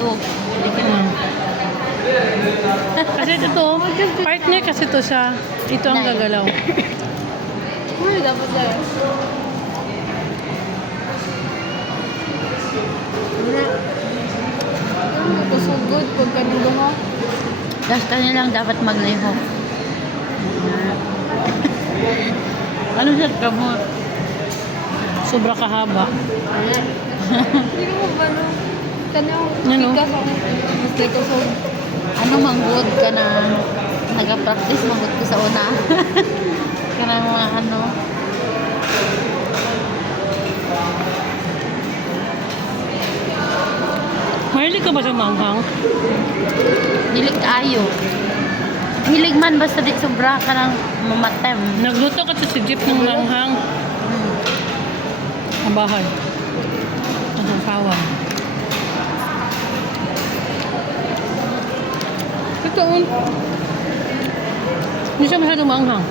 busog. Kasi ito, partner kasi to siya. Ito ang gagalaw. Uy, dapat dahil. Busugod pag kanilo mo. Basta nilang dapat maglihok. Ano siya kamot? Sobra kahaba. Hindi ko ba no? Tanong, Ano? ikas ako. Mas like so. Ano manggod ka na nag-practice manggod ko sa una? Kanang mga ano. Mahilig ka ba sa manghang? Hilig ayo. Hilig man basta di sobra ka ng mamatem. Nagluto ka sa jeep ng manghang. Ang bahay. Ang sasawan. Ito, hindi siya masyadong manghang.